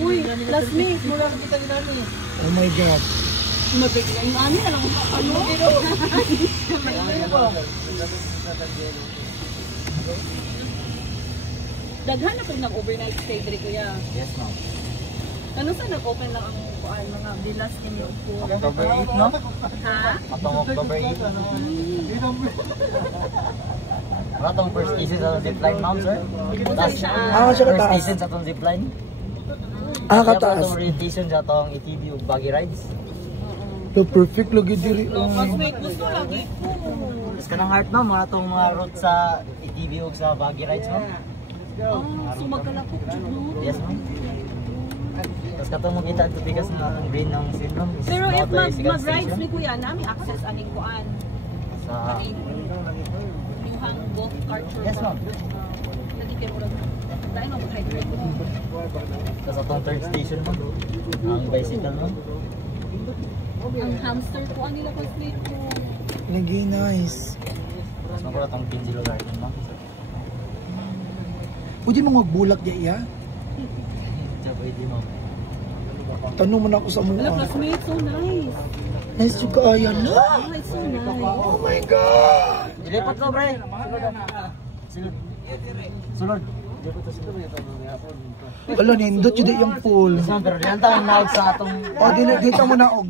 Uy, classmates, mula kita ginani. Oh my God. Mabigla yung ano, alam mo pa ano? Daghan na po nag-overnight stay diri kuya. Yes, ma'am. Ano sa nag-open lang ang mga villas ninyo po? October 8, no? Ha? Atong October 8. Wala tong first season sa zipline, ma'am, sir. Tapos, siya first kataas. season sa itong zipline. Kataas. Itong orientation sa itong ATV o buggy rides. So perfect lagi diri. Classmate, gusto lagi po. Tapos ka ng heart, ma'am, wala tong mga route sa ATV o sa buggy rides, ma'am. So magkalapok dyan, no? Yes, ma'am. Tapos katong makita ito bigas ng atong brain ng syndrome. Pero if mag-rides ni kuya, namin access aning kuan. Sa... Yung hang golf cart. Yes, ma'am. Lagi kayo ulang. Dahil mag-hydrate ko. Tapos atong third station, ma'am. Ang bicycle, ma'am. Ang hamster ko, ang nila classmate ko. Lagi nice. Tapos magkula itong Pinjilo Garden, ma'am. Pwede mo magbulak di iya? Diyan pwede, ma'am. Tanong man ako sa Hello mukha. classmate, so nice. Nice yung kaayan na. Oh, it's so nice. Oh my God! Dilipat ko, bre. Sulod. Sulod. Dilipat ko sulod. Wala, nindot yun yung pool. Yes, ma'am, pero diyan tayo naog sa atong... O, dito mo naog.